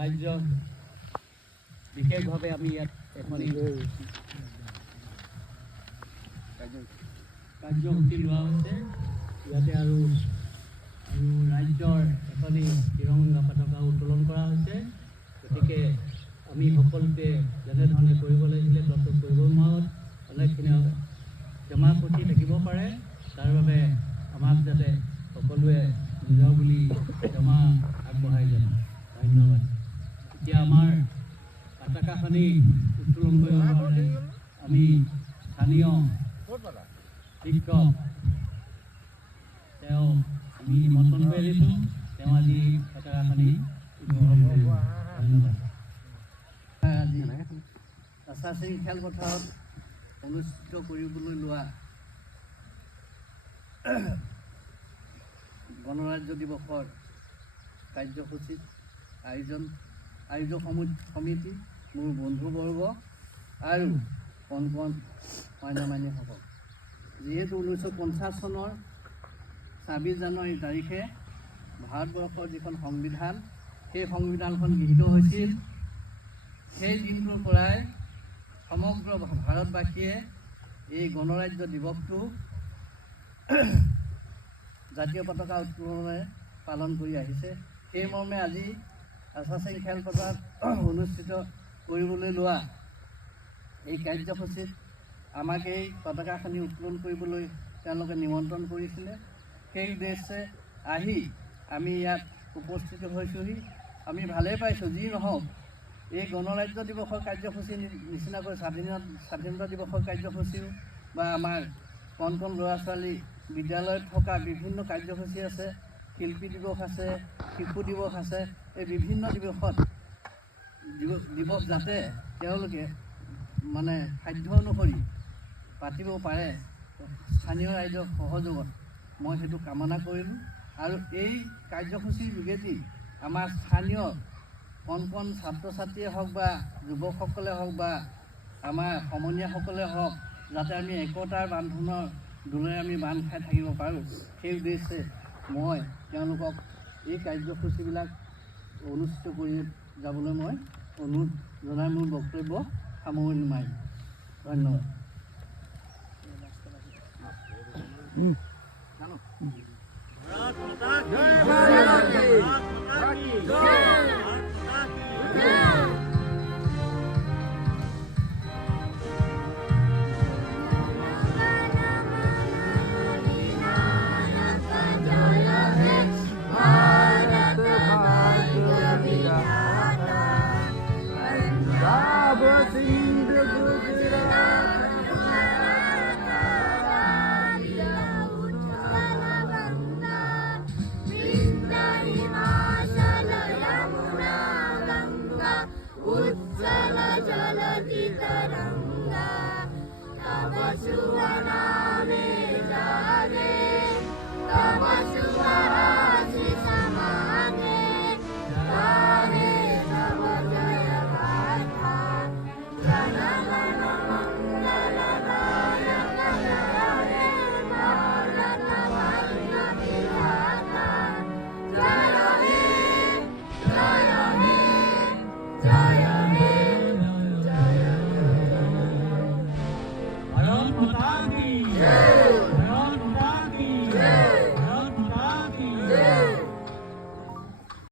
ৰাজ্য বিশেষভাৱে আমি ইয়াত এখন কাৰ্যসূচী লোৱা হৈছে ইয়াতে আৰু ৰাজ্যৰ এখনি তিৰংগা পতাকা উত্তোলন কৰা হৈছে। গতিকে আমি সকলোতে যেনেধৰণে কৰিব লাগিছিলে তত কৰিব নোৱাৰত অনেকখিনি জমাপুতি থাকিব পাৰে, তাৰ বাবে আমাক যাতে সকলোৱে নিজৰ বুলি জমা আগবঢ়াই যায়। ধন্যবাদ। এতিয়া আমাৰ পতাকাখনি উত্তোলন কৰিবৰ কাৰণে আমি স্থানীয় শিক্ষক তেওঁ আমি নিমন্ত্ৰণ কৰি দিছোঁ, তেওঁ আজি পতাকাখনি উত্তোলন কৰিব। ধন্যবাদ। আজি আশা সিং খেলপথাৰত অনুষ্ঠিত কৰিবলৈ লোৱা গণৰাজ্য দিৱসৰ কাৰ্যসূচীত আয়োজক সমিতি, মোৰ বন্ধুবৰ্গ আৰু কণ কণ মাইনা মাইনীসকল, যিহেতু 1950 চনৰ 26 জানুৱাৰী তাৰিখে ভাৰতবৰ্ষৰ যিখন সংবিধান, সেই সংবিধানখন গৃহীত হৈছিল। সেই দিনটোৰ পৰাই সমগ্ৰ ভাৰতবাসীয়ে এই গণৰাজ্য দিৱসটো জাতীয় পতাকা উত্তোলনেৰে পালন কৰি আহিছে। সেই মৰ্মে আজি আশা সিং খেলপথাৰত অনুষ্ঠিত কৰিবলৈ লোৱা এই কাৰ্যসূচীত আমাক এই পতাকাখনি উত্তোলন কৰিবলৈ তেওঁলোকে নিমন্ত্ৰণ কৰিছিলে। সেই উদ্দেশ্যে আহি আমি ইয়াত উপস্থিত হৈছোঁহি। আমি ভালেই পাইছোঁ, যি নহওক এই গণৰাজ্য দিৱসৰ কাৰ্যসূচী নিচিনাকৈ স্বাধীনতা দিৱসৰ কাৰ্যসূচীও বা আমাৰ কণ কণ ল'ৰা ছোৱালী বিদ্যালয়ত থকা বিভিন্ন কাৰ্যসূচী আছে, শিল্পী দিৱস আছে, শিশু দিৱস আছে। এই বিভিন্ন দিৱস যাতে তেওঁলোকে মানে সাধ্য অনুসৰি পাতিব পাৰে, স্থানীয় ৰাইজৰ সহযোগত, মই সেইটো কামনা কৰিলোঁ। আৰু এই কাৰ্যসূচীৰ যোগেদি আমাৰ স্থানীয় কণ কণ ছাত্ৰ ছাত্ৰীয়ে হওক বা যুৱকসকলে হওক বা আমাৰ সমনীয়াসকলে হওক, যাতে আমি একতাৰ বান্ধোনৰ দোলেৰে আমি বান্ধ খাই থাকিব পাৰোঁ, সেই উদ্দেশ্যে মই তেওঁলোকক এই কাৰ্যসূচীবিলাক অনুষ্ঠিত কৰি যাবলৈ মই অনুৰোধ জনাই মোৰ বক্তব্য সামৰণি মাৰিম। ধন্যবাদ। Utsala jalati taranga, tava suvana